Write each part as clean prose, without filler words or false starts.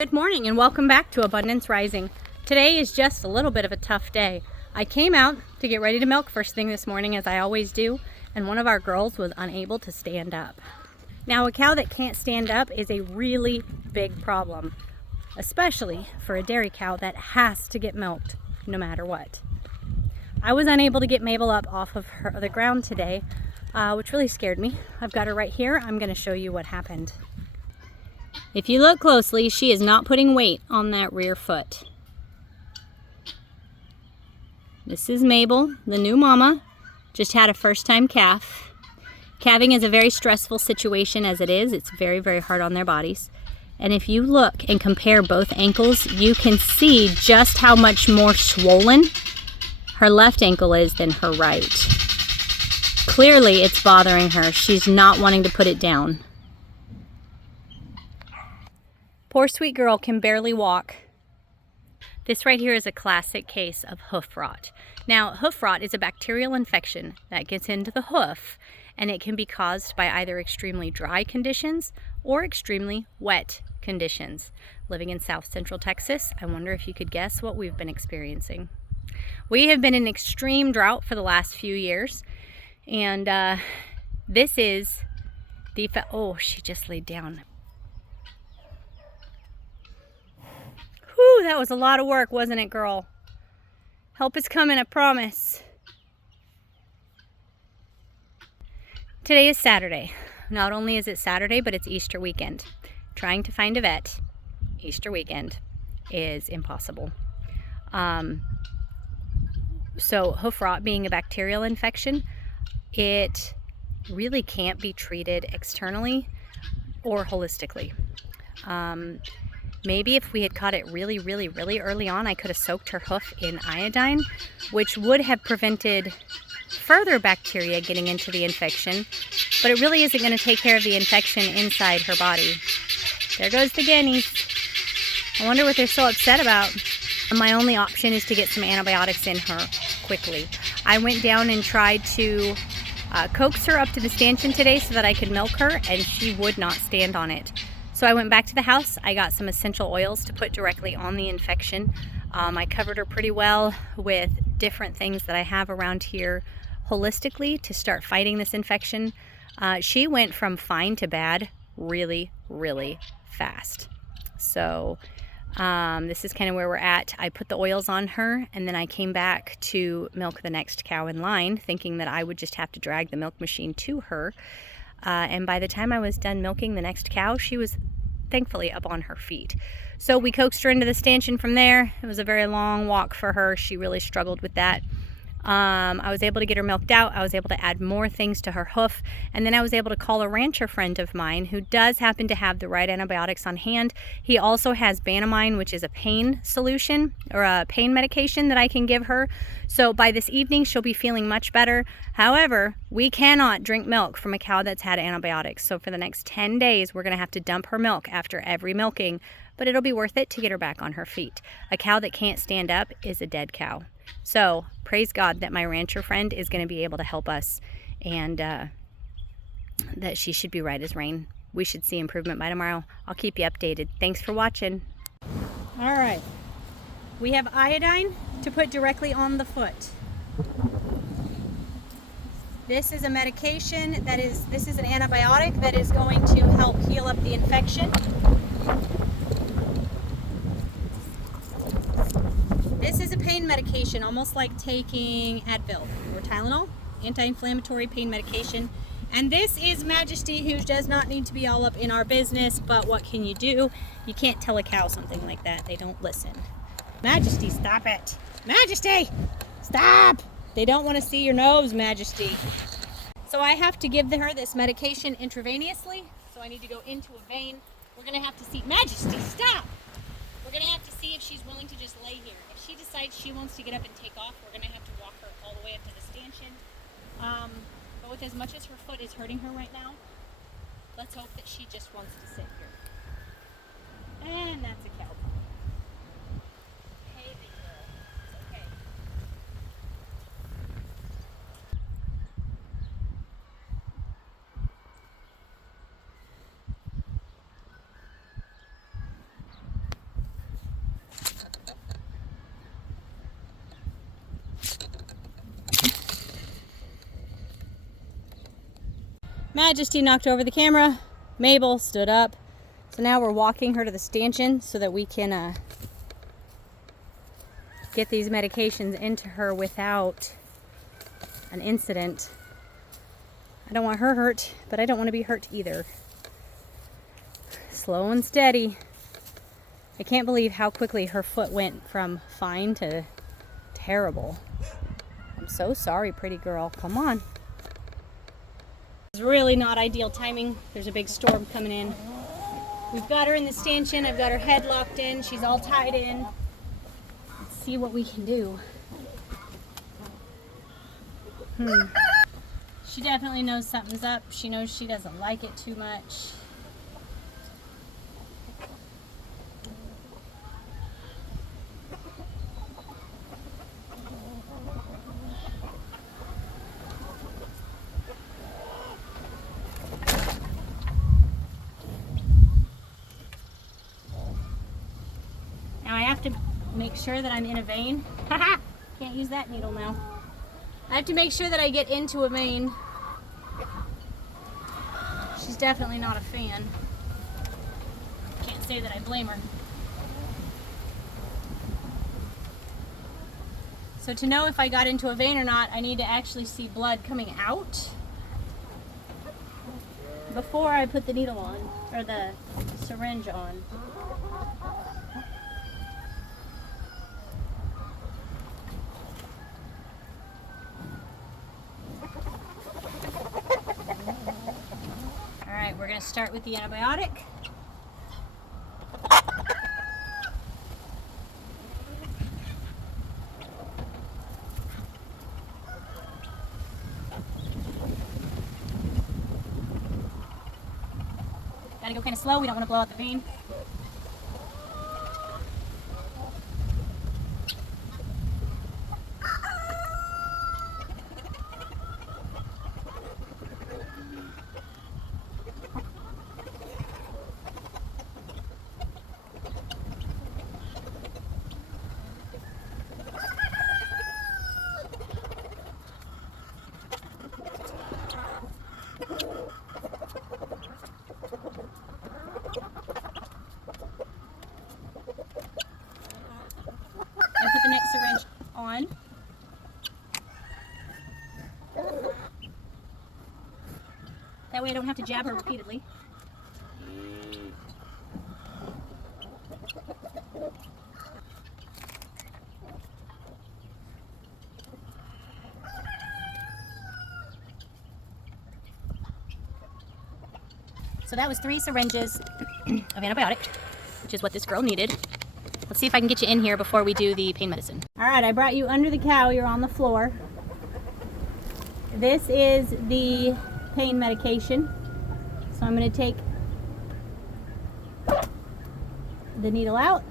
Good morning and welcome back to Abundance Rising. Today is just a little bit of a tough day. I came out to get ready to milk first thing this morning, as I always do, and one of our girls was unable to stand up. Now, a cow that can't stand up is a really big problem, especially for a dairy cow that has to get milked no matter what. I was unable to get Mabel up off of the ground today, which really scared me. I've got her right here. I'm going to show you what happened. If you look closely, she is not putting weight on that rear foot. This is Mabel, the new mama. Just had a first-time calf. Calving is a very stressful situation as it is. It's very, very hard on their bodies. And if you look and compare both ankles, you can see just how much more swollen her left ankle is than her right. Clearly, it's bothering her. She's not wanting to put it down. Poor sweet girl can barely walk. This right here is a classic case of hoof rot. Now, hoof rot is a bacterial infection that gets into the hoof, and it can be caused by either extremely dry conditions or extremely wet conditions. Living in South Central Texas, I wonder if you could guess what we've been experiencing. We have been in extreme drought for the last few years, and this is the oh, she just laid down. Whew, that was a lot of work, wasn't it, girl? Help is coming, I promise. Today is Saturday. Not only is it Saturday, but it's Easter weekend. Trying to find a vet Easter weekend is impossible. So hoof rot being a bacterial infection, it really can't be treated externally or holistically. Maybe if we had caught it really early on, I could have soaked her hoof in iodine, which would have prevented further bacteria getting into the infection, but it really isn't going to take care of the infection inside her body. There goes the guineas. I wonder what they're so upset about. My only option is to get some antibiotics in her quickly. I went down and tried to coax her up to the stanchion today so that I could milk her, and she would not stand on it. So I went back to the house. I got some essential oils to put directly on the infection. I covered her pretty well with different things that I have around here holistically to start fighting this infection. She went from fine to bad really fast. So this is kind of where we're at. I put the oils on her, and then I came back to milk the next cow in line, thinking that I would just have to drag the milk machine to her. And by the time I was done milking the next cow, she was thankfully up on her feet. So we coaxed her into the stanchion from there. It was a very long walk for her. She really struggled with that. I was able to get her milked out. I was able to add more things to her hoof. And then I was able to call a rancher friend of mine who does happen to have the right antibiotics on hand. He also has Banamine, which is a pain solution or a pain medication that I can give her. So by this evening, she'll be feeling much better. However, we cannot drink milk from a cow that's had antibiotics. So for the next 10 days, we're going to have to dump her milk after every milking, but it'll be worth it to get her back on her feet. A cow that can't stand up is a dead cow. So praise God that my rancher friend is going to be able to help us, and that she should be right as rain. We should see improvement by tomorrow. I'll keep you updated. Thanks for watching. All right. We have iodine to put directly on the foot. This is a medication this is an antibiotic that is going to help heal up the infection. This is a pain medication, almost like taking Advil or Tylenol, anti-inflammatory pain medication. And this is Majesty, who does not need to be all up in our business, but what can you do? You can't tell a cow something like that. They don't listen. Majesty, stop it. Majesty, stop. They don't want to see your nose, Majesty. So I have to give her this medication intravenously. So I need to go into a vein. We're going to have to see, Majesty, stop. We're going to have to see if she's willing to just lay here. If she decides she wants to get up and take off, we're going to have to walk her all the way up to the stanchion. But with as much as her foot is hurting her right now, let's hope that she just wants to sit here. And that's a cow. Hey, big girl. It's okay. Majesty knocked over the camera. Mabel stood up. So now we're walking her to the stanchion so that we can get these medications into her without an incident. I don't want her hurt, but I don't want to be hurt either. Slow and steady. I can't believe how quickly her foot went from fine to terrible. I'm so sorry, pretty girl. Come on. It's really not ideal timing. There's a big storm coming in. We've got her in the stanchion. I've got her head locked in. She's all tied in. Let's see what we can do. She definitely knows something's up. She knows she doesn't like it too much. Now I have to make sure that I'm in a vein. Haha! Can't use that needle now. I have to make sure that I get into a vein. She's definitely not a fan. Can't say that I blame her. So to know if I got into a vein or not, I need to actually see blood coming out before I put the needle on, or the syringe on. We're going to start with the antibiotic. Gotta go kind of slow, we don't want to blow out the vein. Put the next syringe on. That way I don't have to jab her repeatedly. So that was 3 syringes of antibiotic, which is what this girl needed. Let's see if I can get you in here before we do the pain medicine. All right, I brought you under the cow. You're on the floor. This is the pain medication. So I'm going to take the needle out.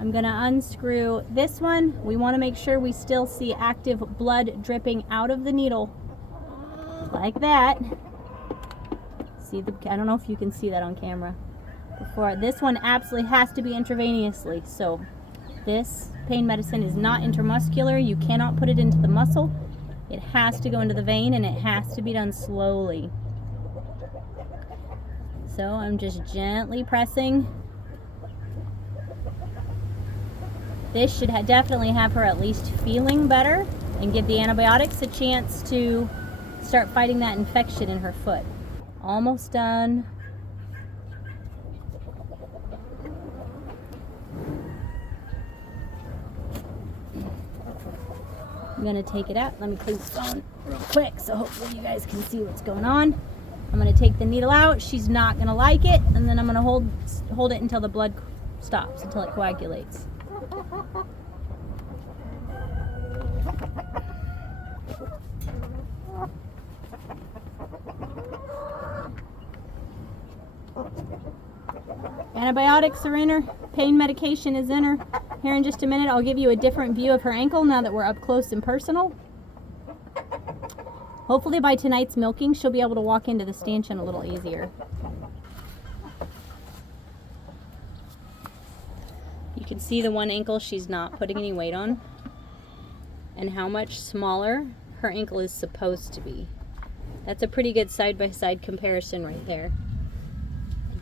I'm going to unscrew this one. We want to make sure we still see active blood dripping out of the needle. Like that. See the, I don't know if you can see that on camera. Before this one absolutely has to be intravenously. So this pain medicine is not intramuscular. You cannot put it into the muscle. It has to go into the vein, and it has to be done slowly. So I'm just gently pressing. This should definitely have her at least feeling better and give the antibiotics a chance to start fighting that infection in her foot. Almost done. I'm going to take it out. Let me clean the phone real quick so hopefully you guys can see what's going on. I'm going to take the needle out. She's not going to like it, and then I'm going to hold it until the blood stops, until it coagulates. Antibiotics are in her. Pain medication is in her. Here in just a minute, I'll give you a different view of her ankle now that we're up close and personal. Hopefully by tonight's milking, she'll be able to walk into the stanchion a little easier. You can see the one ankle she's not putting any weight on, and how much smaller her ankle is supposed to be. That's a pretty good side-by-side comparison right there.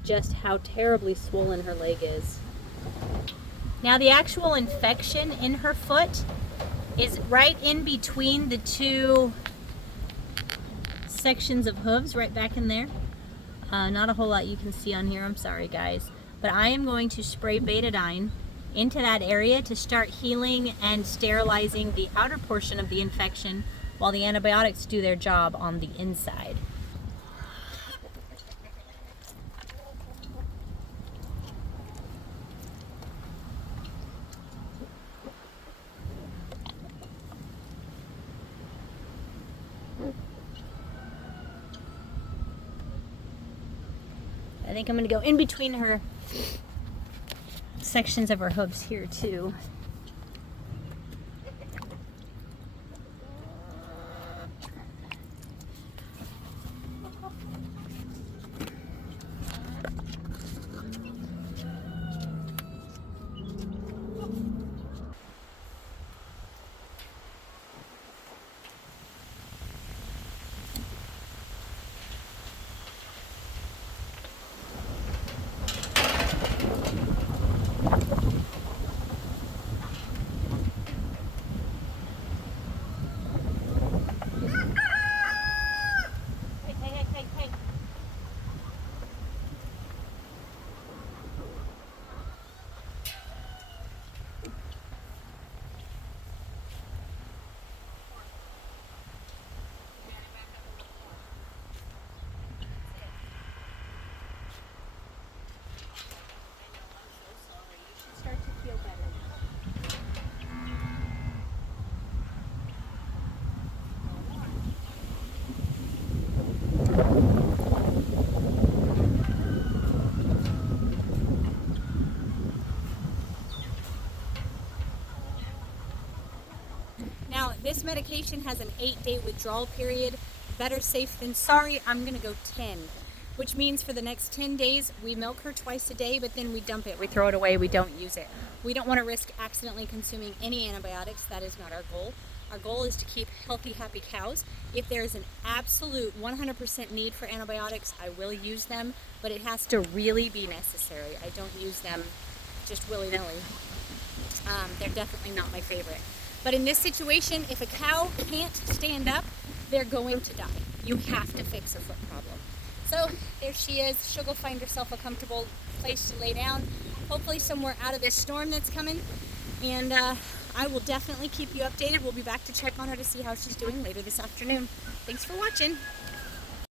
Just how terribly swollen her leg is. Now the actual infection in her foot is right in between the two sections of hooves, right back in there. Not a whole lot you can see on here, I'm sorry guys. But I am going to spray betadine into that area to start healing and sterilizing the outer portion of the infection while the antibiotics do their job on the inside. I think I'm going to go in between her sections of her hooves here too. This medication has an 8-day withdrawal period. Better safe than sorry. I'm gonna go 10, which means for the next 10 days, we milk her twice a day, but then we dump it. We throw it away, we don't use it. We don't wanna risk accidentally consuming any antibiotics. That is not our goal. Our goal is to keep healthy, happy cows. If there is an absolute 100% need for antibiotics, I will use them, but it has to really be necessary. I don't use them just willy-nilly. They're definitely not my favorite. But in this situation, if a cow can't stand up, they're going to die. You have to fix a foot problem. So there she is. She'll go find herself a comfortable place to lay down, hopefully somewhere out of this storm that's coming. And I will definitely keep you updated. We'll be back to check on her to see how she's doing later this afternoon. Thanks for watching.